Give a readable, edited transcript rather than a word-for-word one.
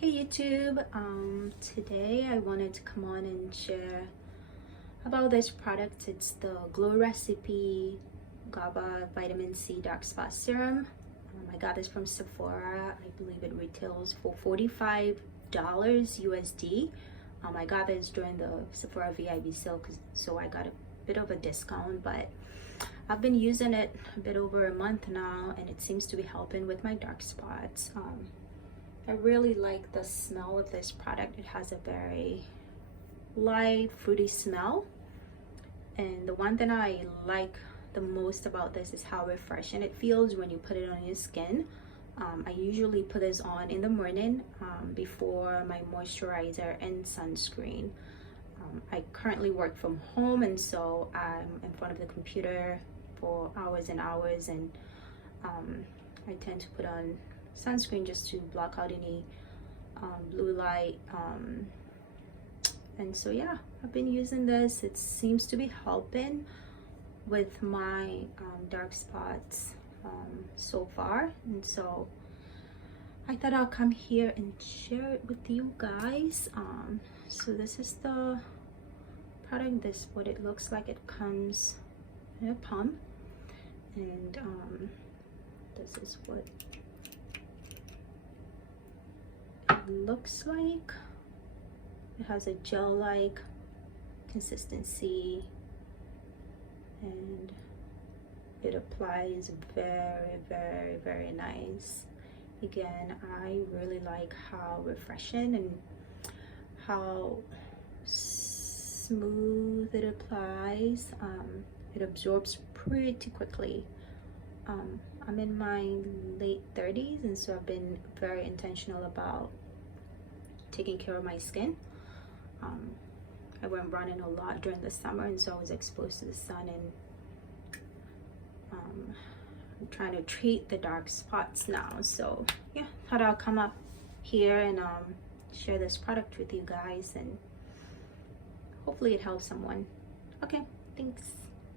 Hey YouTube, today I wanted to come on and share about this product. It's the Glow Recipe Guava Vitamin C Dark Spot Serum. I got this from Sephora. I believe it retails for $45 USD. I got this during the Sephora VIB sale, so I got a bit of a discount, but I've been using it a bit over a month now and it seems to be helping with my dark spots. I really like the smell of this product. It has a very light fruity smell, and the one thing I like the most about this is how refreshing it feels when you put it on your skin. I usually put this on in the morning before my moisturizer and sunscreen. I currently work from home, and so I'm in front of the computer for hours and hours, and I tend to put on sunscreen just to block out any blue light, and so yeah, I've been using this. It seems to be helping with my dark spots so far, and so I thought I'll come here and share it with you guys. So this is the product. This what it looks like. It comes in a pump, and this is what looks like. It has a gel-like consistency and it applies very nice. Again, I really like how refreshing and how smooth it applies. It absorbs pretty quickly. I'm in my late 30s, and so I've been very intentional about taking care of my skin. I went running a lot during the summer, and so I was exposed to the sun, and I'm trying to treat the dark spots now. So yeah, thought I'll come up here and share this product with you guys, and hopefully it helps someone. Okay, thanks.